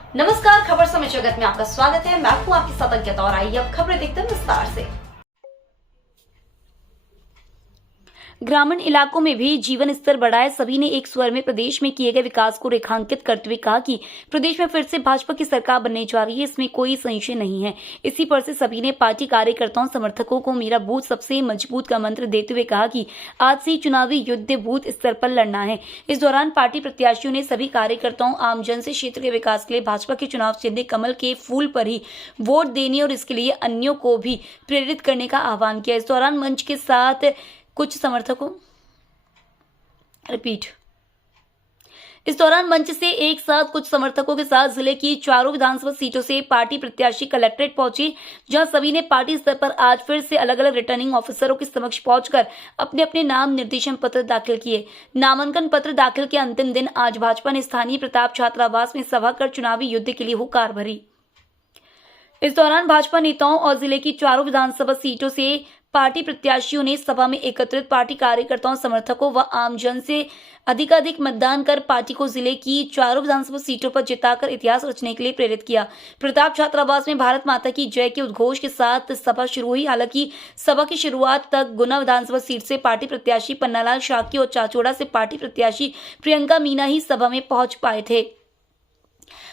नमस्कार, खबर समय जगत में आपका स्वागत है। मैं हूं आपके साथ अंकिता और आइए अब खबरें देखते हैं विस्तार से। ग्रामीण इलाकों में भी जीवन स्तर बढ़ाए सभी ने एक स्वर में प्रदेश में किए गए विकास को रेखांकित करते हुए कहा कि प्रदेश में फिर से भाजपा की सरकार बनने जा रही है, इसमें कोई संशय नहीं है। इसी पर से सभी ने पार्टी कार्यकर्ताओं समर्थकों को मेरा बूथ सबसे मजबूत का मंत्र देते हुए कहा कि आज से चुनावी युद्ध बूथ स्तर पर लड़ना है। इस दौरान पार्टी प्रत्याशियों ने सभी कार्यकर्ताओं आमजन से क्षेत्र के विकास के लिए भाजपा के चुनाव चिन्ह कमल के फूल पर ही वोट देने और इसके लिए अन्यों को भी प्रेरित करने का आह्वान किया। इस दौरान मंच के साथ कुछ समर्थकों इस दौरान मंच से एक साथ कुछ समर्थकों के साथ जिले की चारों विधानसभा सीटों से पार्टी प्रत्याशी कलेक्ट्रेट पहुंचे, जहां सभी ने पार्टी स्तर पर आज फिर से अलग अलग रिटर्निंग ऑफिसरों के समक्ष पहुंचकर अपने अपने नाम निर्देशन पत्र दाखिल किए। नामांकन पत्र दाखिल के अंतिम दिन आज भाजपा ने स्थानीय प्रताप छात्रावास में सभा कर चुनावी युद्ध के लिए हुंकार भरी। इस दौरान भाजपा नेताओं और जिले की चारों विधानसभा सीटों से पार्टी प्रत्याशियों ने सभा में एकत्रित पार्टी कार्यकर्ताओं, समर्थकों व आमजन से अधिकाधिक मतदान कर पार्टी को जिले की चारों विधानसभा सीटों पर जिताकर इतिहास रचने के लिए प्रेरित किया। प्रताप छात्रावास में भारत माता की जय के उद्घोष के साथ सभा शुरू हुई। हालांकि सभा की शुरुआत तक गुना विधानसभा सीट से पार्टी प्रत्याशी पन्नालाल शाक्य और चाचोड़ा से पार्टी प्रत्याशी प्रियंका मीना ही सभा में पहुंच पाए थे।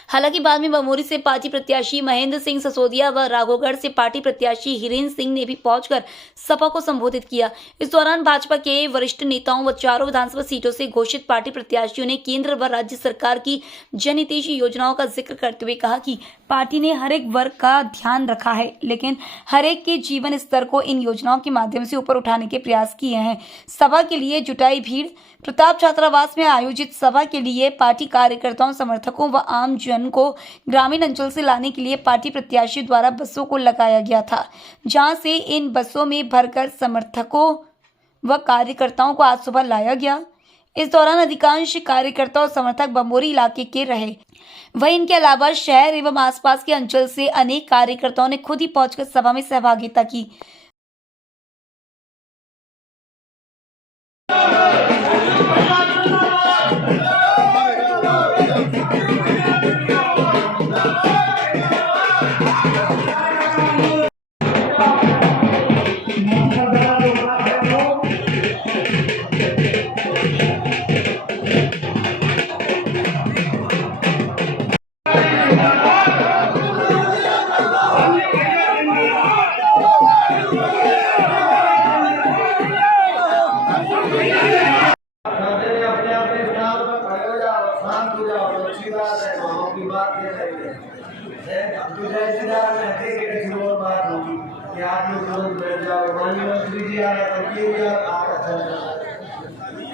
हालांकि बाद में बमोरी से पार्टी प्रत्याशी महेंद्र सिंह ससोदिया व राघोगढ़ से पार्टी प्रत्याशी हिरेंद्र सिंह ने भी पहुंचकर सभा को संबोधित किया। इस दौरान भाजपा के वरिष्ठ नेताओं व चारों विधानसभा सीटों से घोषित पार्टी प्रत्याशियों ने केंद्र व राज्य सरकार की जनहितैषी योजनाओं का जिक्र करते हुए कहा कि पार्टी ने हर एक वर्ग का ध्यान रखा है, लेकिन हर एक के जीवन स्तर को इन योजनाओं के माध्यम से ऊपर उठाने के प्रयास किए हैं। सभा के लिए जुटाई भीड़। प्रताप छात्रावास में आयोजित सभा के लिए पार्टी कार्यकर्ताओं, समर्थकों व आम जन को ग्रामीण अंचल से लाने के लिए पार्टी प्रत्याशी द्वारा बसों को लगाया गया था, जहां से इन बसों में भरकर समर्थकों व कार्यकर्ताओं को आज सुबह लाया गया। इस दौरान अधिकांश कार्यकर्ता और समर्थक बमोरी इलाके के रहे। वहीं इनके अलावा शहर एवं आसपास के अंचल से अनेक कार्यकर्ताओं ने खुद ही पहुंचकर सभा में सहभागिता की।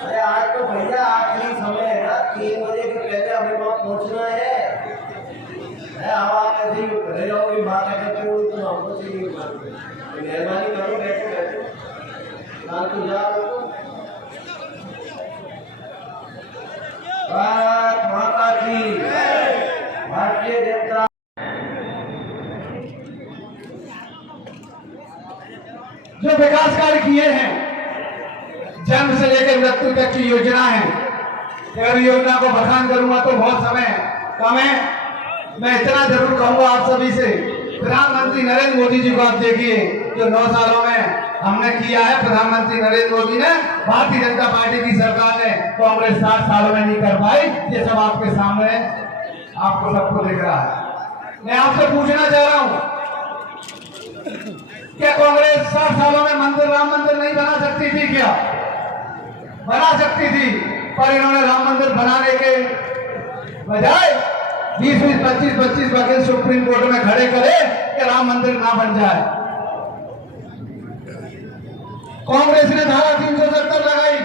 अरे आज तो भैया आखिरी समय है ना, 3 बजे के पहले हमें वहाँ पहुँचना है। हम आप ऐसे ही रह जाओगे, बात करते हो तो हमको चाहिए। मेहरबानी करो, बैठो बैठो, तो जाओ। भारत माता की, भारतीय जनता। जो विकास कार्य किए हैं, जन्म से लेकर मृत्यु तक की योजना है, अगर योजना को बखान करूंगा तो बहुत समय कम है। मैं इतना जरूर कहूंगा आप सभी से, प्रधानमंत्री नरेंद्र मोदी जी को आप देखिए, जो 9 सालों में हमने किया है। प्रधानमंत्री नरेंद्र मोदी ने, भारतीय जनता पार्टी की सरकार ने कांग्रेस 60 सालों में नहीं कर पाई। ये सब आपके सामने आपको सबको दिख रहा है। मैं आपसे पूछना चाह रहा हूँ, क्या कांग्रेस 60 सालों में राम मंदिर नहीं बना सकती थी? क्या बना सकती थी? पर इन्होंने राम मंदिर बनाने के बजाय 20-25 वकील सुप्रीम कोर्ट में खड़े करे कि राम मंदिर ना बन जाए। कांग्रेस ने धारा 370 लगाई,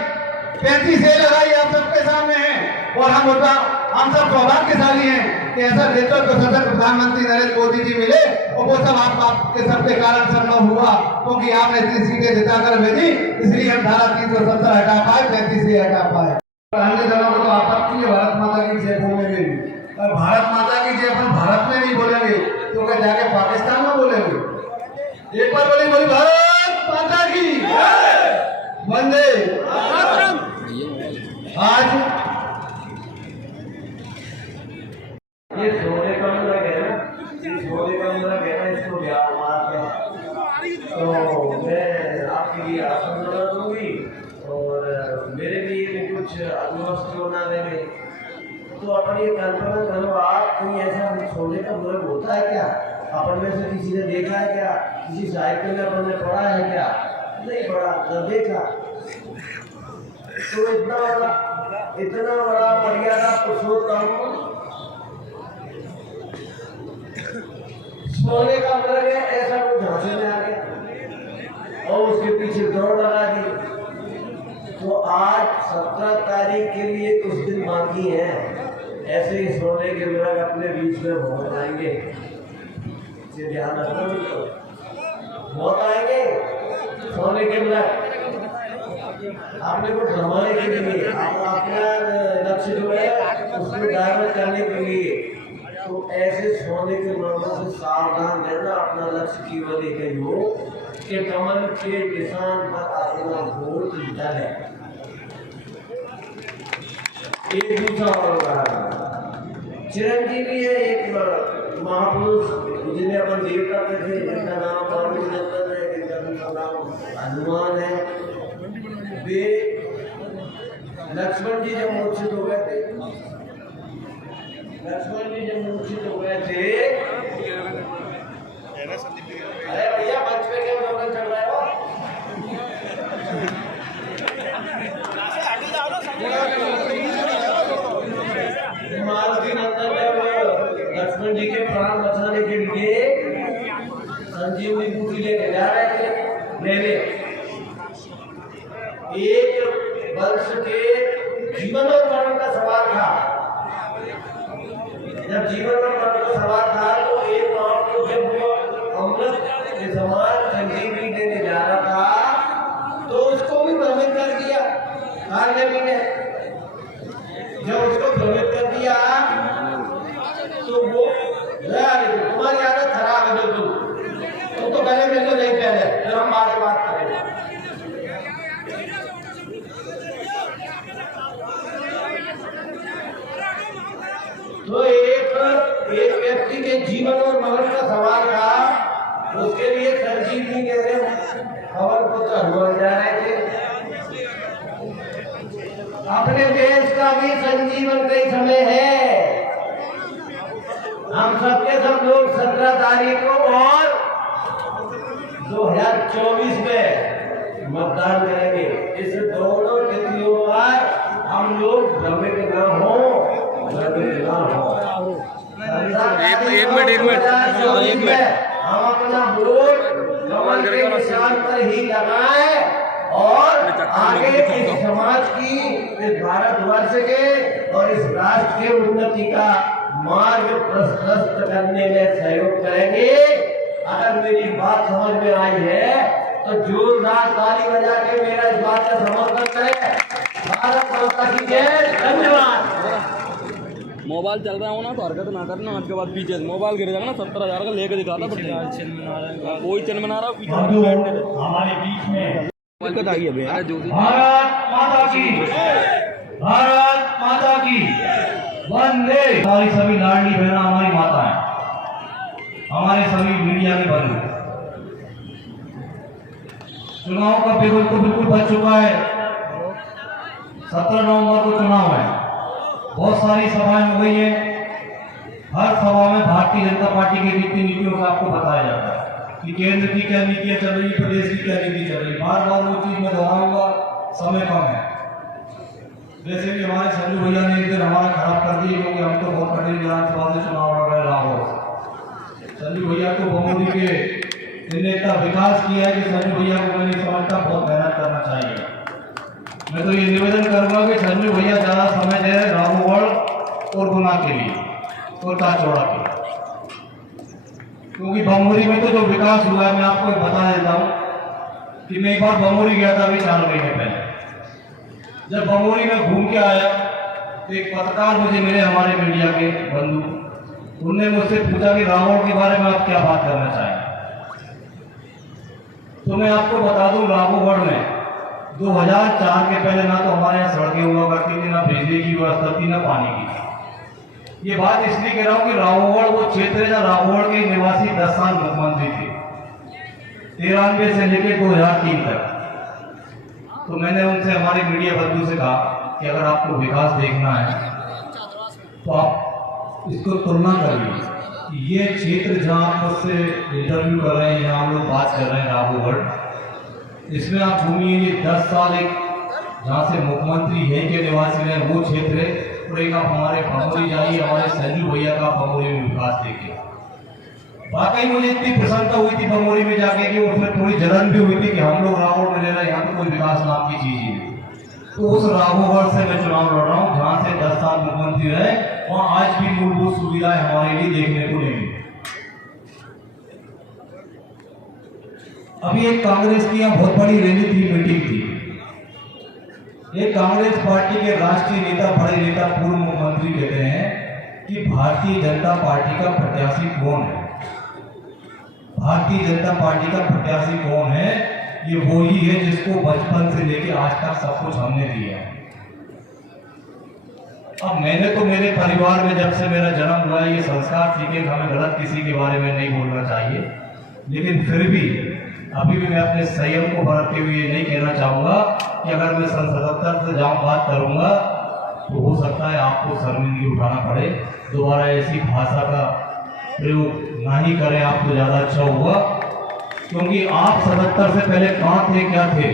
35 लगाई, आप सबके सामने है। और हम सब सौभाग्यशाली हैं कि ऐसा नेतृत्व सदन प्रधानमंत्री नरेंद्र मोदी जी मिले, और वो सब आपके सबके कारण संभव हुआ, क्योंकि आपने इतनी सीटें जिताकर भेजी, इसलिए हम धारा 370 हटा पाए, 35 हटा पाए। अन्य दलों को तो आपत्ति है भारत माता की जय बोलने में, और भारत माता की जय अपन भारत में नहीं बोलेंगे तो क्या जाके पाकिस्तान में बोलेंगे? एक बार बोली भारत माता की वंदे। आज ये सोने कमरा है ना, सोने का कमरा है ना, इसको ब्याह मार के तो मैं आपके लिए आसन बना दूंगी और मेरे लिए भी कुछ अनुवस्त्र बना देंगे। तो अपन ये कल्पना करो, आप कोई ऐसा सोने का मुहूर्त होता है क्या? अपन में से किसी ने देखा है क्या? किसी साहित्य में अपन ने पढ़ा है क्या? नहीं पढ़ा, न देखा। तो इतना बड़ा मर्यादा पुरुषोत्तम सोने का मुहूर्त है, ऐसा वो झांसे में आ गया और उसके पीछे दौड़ लगा दी। तो आज 17 तारीख के लिए कुछ दिन बाकी हैं, ऐसे ही सोने के मुहूर्त अपने बीच में बहुत आएंगे, इसे ध्यान रखना। बहुत आएंगे सोने के मुहूर्त आपने को भरवाने के लिए, अपना लक्ष्य जो है उसमें डायवर्ट करने के लिए। तो ऐसे सोने के मुहूर्त से सावधान रहना, अपना लक्ष्य केवल एक ही हो कि कमल के निशान पर अपना वोट डाले। एक दूसरा और चिरंजीवी है, एक महापुरुष जिन्हें अपन देवता कहते थे, जिनका नाम बाबूनंदन है, जिनका नाम हनुमान है। वे लक्ष्मण जी जब मूर्छित हो गए थे, अरे भैया मंच पे क्या लोग चल रहे हो? मारुति नंदन जब लक्ष्मण जी के प्राण बचाने के लिए संजीवनी बूटी लेके जा रहे थे मेरे, एक वंश के जीवन और मरण का सवाल था। जब जीवन और मरण का सवाल था तो एक बाप को जब वो अमृत के समान संजीवनी देने जा रहा था तो उसको भी भ्रमित कर दिया कालनेमी ने। जब उसको भ्रमित कर दिया तो वो तुम्हारी आदत खराब है, तुम तो पहले मेरे को नहीं, पहले जब हम बाद में बात करेंगे। तो एक व्यक्ति के जीवन और मरण का सवाल था, उसके लिए संजीवनी कह रहे हवन को हनुमान जा रहे थे। अपने देश का भी संजीवन का समय है, हम सबके सब लोग 17 तारीख को और 2024 में मतदान करेंगे। इस दोनों तिथियों पर हम लोग भ्रमित न हो, एक मिनट हम अपना वोट कमल के निशान पर ही लगाएं और आगे इस समाज की, इस भारतवर्ष के और इस राष्ट्र के उन्नति का मार्ग प्रशस्त करने में सहयोग करेंगे। अगर मेरी बात समझ में आई है तो जोरदार ताली बजा के मेरा इस बात का समर्थन करें। भारत माता की जय। धन्यवाद। मोबाइल चल रहा हो ना तो हरकत ना करना, आज के बाद पीछे मोबाइल गिर जाएगा ना, 17,000 का लेके दिखाता कोई चल मना रहा हमारे बीच में दिक्कत आ गई है। भारत माता की, भारत माता की वंदे। हमारी सभी लाडली बहना हमारी माता है, हमारे सभी मीडिया के बंधु। चुनाव का बिगुल तो बिल्कुल बच चुका है, 17 नवंबर को चुनाव है। बहुत सारी सभाएं हो गई है, हर सभा में भारतीय जनता पार्टी की रीति नीतियों का आपको बताया जाता है कि केंद्र की क्या नीतियां चल रही, प्रदेश की क्या नीति चल रही। बार बार वो चीज मैं दोहराऊंगा, समय कम है। जैसे कि हमारे संजू भैया ने एक दिन हमारा खराब कर दिया, क्योंकि हम तो बहुत कठिन विधानसभा से चुनाव लड़ रहे लाहौर। संजू भैया को बहुमोदी के नेता विकास किया है कि संजू भैया को मैं नहीं समझता, बहुत मेहनत करना चाहिए। मैं तो ये निवेदन करूंगा कि संजू भैया ज्यादा समय दे रहे रामगढ़ और गुना के लिए और ताचौड़ा के, क्योंकि बमोरी में तो जो विकास हुआ है, मैं आपको बता देता हूँ कि मैं एक बार बमोरी गया था अभी 4 महीने पहले। जब बमोरी में घूम के आया तो एक पत्रकार मुझे मिले, हमारे मीडिया के बंधु। उनने मुझसे पूछा कि रावण के बारे में आप क्या बात करना चाहें। तो मैं आपको बता दूं, राघोगढ़ में 2004 के पहले ना तो हमारे यहाँ सड़कें हुआ करती थी, ना बिजली की व्यवस्था थी, ना पानी की। ये बात इसलिए कह रहा हूं कि राघोगढ़ वो क्षेत्र है जहां राघोगढ़ के निवासी 10 साल मुख्यमंत्री थे, 93 से लेकर 2003 तक। तो मैंने उनसे, हमारे मीडिया बंधु से कहा कि अगर आपको विकास देखना है तो आप इसको तुलना करिए। ये क्षेत्र जहां आप मुझसे इंटरव्यू कर रहे हैं, यहाँ हम लोग बात कर रहे हैं राघोगढ़, इसमें आप घूमिए, ये 10 साल एक जहाँ से मुख्यमंत्री है के निवासी रहे वो क्षेत्र है, और एक आप हमारे भमोरी जाइए, हमारे संजू भैया का भमोरी में विकास देखिए। वाकई मुझे इतनी प्रसन्नता हुई थी भमोरी में जाके कि उसमें थोड़ी जलन भी हुई थी कि हम लोग राघोगढ़ में रह रहे हैं, यहाँ तो कोई विकास नाम की चीज ही नहीं। तो उस राघोगढ़ से मैं चुनाव लड़ रहा हूँ जहाँ से 10 साल मुख्यमंत्री रहे, वहाँ आज भी मूलभूत सुविधाएं हमारे लिए देखने को नहीं मिली। अभी एक कांग्रेस की यहाँ बहुत बड़ी रैली थी, मीटिंग थी। एक कांग्रेस पार्टी के राष्ट्रीय नेता, बड़े नेता, पूर्व मुख्यमंत्री कहते हैं कि भारतीय जनता पार्टी का प्रत्याशी कौन है। भारतीय जनता पार्टी का प्रत्याशी कौन है? ये वो ही है जिसको बचपन से लेके आज तक सब कुछ हमने दिया है। अब मैंने तो मेरे परिवार में जब से मेरा जन्म हुआ है ये संस्कार सीखे कि हमें गलत किसी के बारे में नहीं बोलना चाहिए, लेकिन फिर भी अभी भी मैं अपने संयम को बरतते हुए ये नहीं कहना चाहूंगा कि अगर मैं सन 77 से जाऊं बात करूंगा तो हो सकता है आपको शर्मिंदगी उठाना पड़े। दोबारा ऐसी भाषा का प्रयोग ना ही करें आप तो ज्यादा अच्छा होगा, क्योंकि आप 77 से पहले कहाँ थे, क्या थे,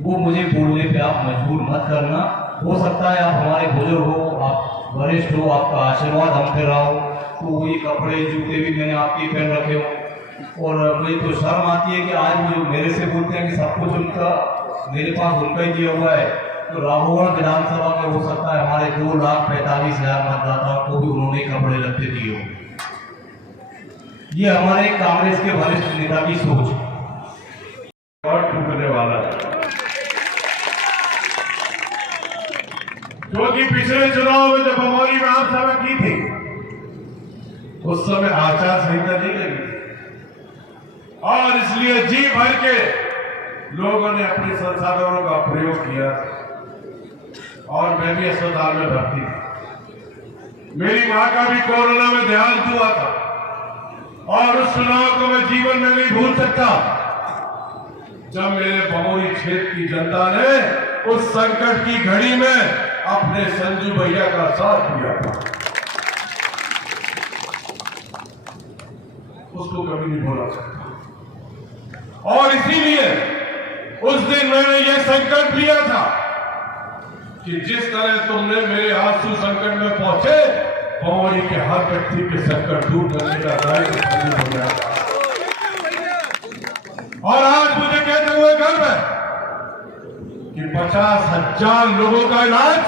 वो मुझे बोलने पे आप मजबूर मत करना। हो सकता है आप हमारे बुजुर्ग हो, आप वरिष्ठ हो, आपका आशीर्वाद हम पे रहा हो, तो वही कपड़े जूते भी मैंने आपके पहन रखे हो। और मुझे तो शर्म आती है कि आज वो जो मेरे से बोलते हैं कि सब कुछ उनका मेरे पास उनका ही दिया हुआ है, तो राघोगढ़ विधानसभा में हो सकता है हमारे 2,45,000 मतदाताओं को भी उन्होंने कपड़े लगते दिए हो। ये हमारे कांग्रेस के वरिष्ठ नेता की सोच और टूटने वाला है, क्योंकि पिछले चुनाव में जब हमारी विधानसभा की थी उस समय आचार संहिता नहीं लगी और इसलिए जी भर के लोगों ने अपने संसाधनों का प्रयोग किया और मैं भी अस्पताल में भर्ती थी। मेरी मां का भी कोरोना में देहांत हुआ था और उस चुनाव को मैं जीवन में नहीं भूल सकता जब मेरे भमोरी क्षेत्र की जनता ने उस संकट की घड़ी में अपने संजू भैया का साथ दिया था। उसको कभी नहीं भूला सकता और इसीलिए उस दिन मैंने ये संकल्प लिया था कि जिस तरह तुमने मेरे आंसू संकट में पहुंचे, भमोरी के हर व्यक्ति के संकट दूर करने का दायित्व हो गया। और आज मुझे कहते हुए गर्व है कि 50,000 लोगों का इलाज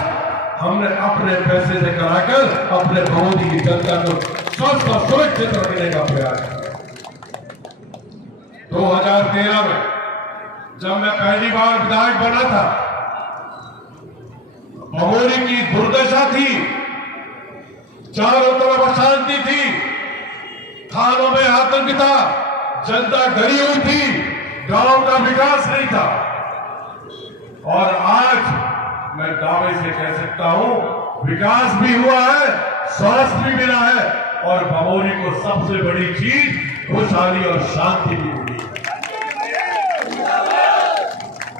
हमने अपने पैसे से कराकर अपने भमोरी की जनता को स्वस्थ और सुरक्षित रखने का प्रयास किया। 2013 में जब मैं पहली बार विधायक बना था, भमोरी की दुर्दशा थी, चारों तरफ अशांति थी, थानों में आतंक था, जनता डरी हुई थी, गांव का विकास नहीं था। और आज मैं दावे से कह सकता हूं विकास भी हुआ है, स्वास्थ्य भी मिला है और भमोरी को सबसे बड़ी चीज खुशहाली और शांति भी मिली।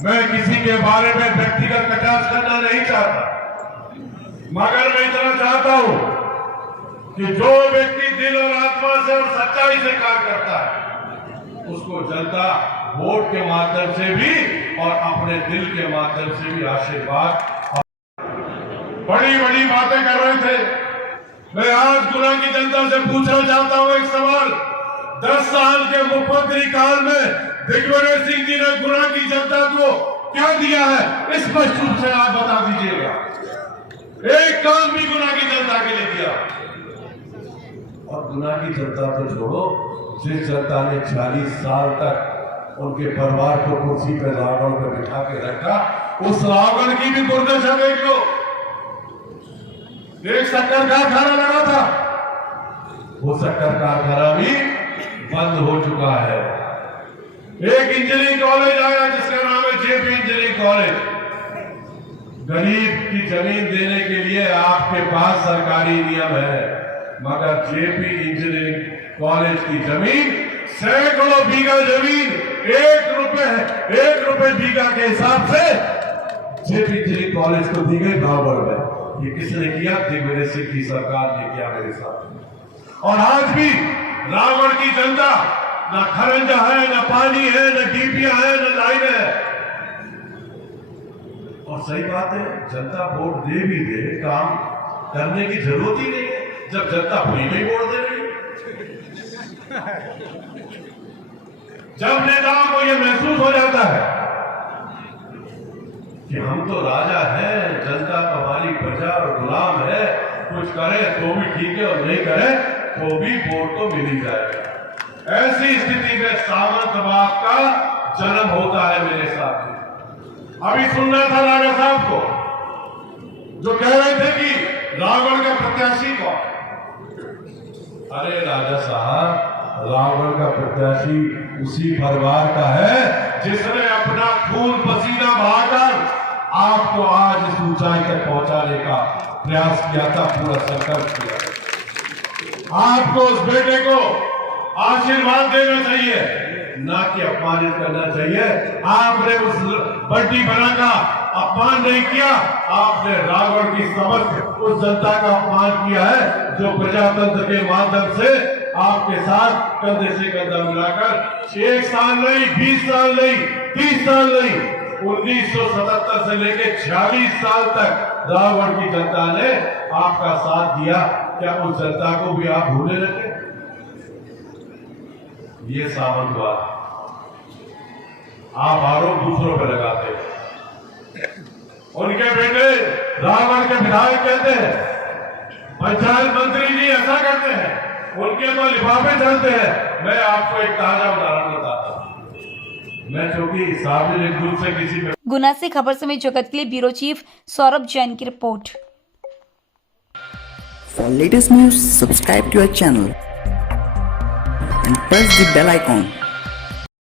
मैं किसी के बारे में व्यक्तिगत कटाक्ष करना नहीं चाहता, मगर मैं इतना चाहता हूं कि जो व्यक्ति दिल और आत्मा से और सच्चाई से काम करता है उसको जनता वोट के माध्यम से भी और अपने दिल के माध्यम से भी आशीर्वाद। बड़ी बड़ी बातें कर रहे थे, मैं आज गुना की जनता से पूछना चाहता हूं एक सवाल। 10 साल के मुख्यमंत्री काल में दिग्विजय सिंह जी ने गुना की जनता को क्या दिया है, स्पष्ट रूप से आप बता दीजिएगा। एक काम भी गुना की जनता के लिए किया। और गुना की जनता तो छोड़ो, जिस जनता ने 40 साल तक उनके परिवार को कुर्सी पर रावण पर बिठा के रखा, उस रावण की भी दुर्दशा देख लो। एक शक्कर कारखाना लगा था, वो शक्कर कारखाना भी बंद हो चुका है। एक इंजीनियरिंग कॉलेज आया जिसका नाम है जेपी इंजीनियरिंग कॉलेज, गरीब की जमीन देने के लिए आपके पास सरकारी नियम है, मगर जेपी इंजीनियरिंग कॉलेज की जमीन, सैकड़ों बीघा जमीन, 1 रुपए बीघा के हिसाब से जेपी इंजीनियरिंग कॉलेज को दी गई रावगढ़ में। ये किसने किया? दिग्विजय सिंह की सरकार ने किया मेरे साथ। और आज भी रावगढ़ की जनता, ना खरंजा है, ना पानी है, ना डीपिया है, ना लाइन है। और सही बात है, जनता वोट दे भी दे, काम करने की जरूरत ही नहीं है जब जनता फ्री में वोट दे रही है। जब नेताओं को यह महसूस हो जाता है कि हम तो राजा हैं, जनता हमारी प्रजा और गुलाम है, कुछ करे तो भी ठीक है और नहीं करे तो भी वोट तो मिल ही जाएगा। ऐसी स्थिति में सामंतवाद का जन्म होता है मेरे साथ। अभी सुनना था राजा साहब को, जो कह रहे थे कि रावगढ़ का प्रत्याशी कौन? अरे राजा साहब, रावगढ़ का प्रत्याशी उसी परिवार का है जिसने अपना खून पसीना बहाकर आपको आज इस ऊंचाई तक पहुंचाने का प्रयास किया था, पूरा संकल्प किया। आपको उस बेटे को आशीर्वाद देना चाहिए, ना कि अपमानित करना चाहिए। आपने उस बड्डी बना का अपमान नहीं किया, आपने रावगढ़ की समस्त उस जनता का अपमान किया है जो प्रजातंत्र के माध्यम से आपके साथ कंधे से कंधा मिलाकर 1 साल नहीं, 20 साल नहीं, 30 साल नहीं, 1977 से लेकर 46 साल तक रावगढ़ की जनता ने आपका साथ दिया। क्या उस जनता को भी आप भूलने लगे? ये सामंतवाद आप आरोप दूसरों पर लगाते हैं। उनके बेटे रावगढ़ के विधायक कहते हैं, पंचायत मंत्री जी ऐसा करते हैं, उनके तो लिफाफे चलते हैं। मैं आपको एक ताजा उदाहरण बताता हूं। मैं चूंकि सार्वजनिक रूप से किसी गुना से खबर समय जगत के लिए ब्यूरो चीफ सौरभ जैन की report. For latest news, subscribe to our channel and press the bell icon.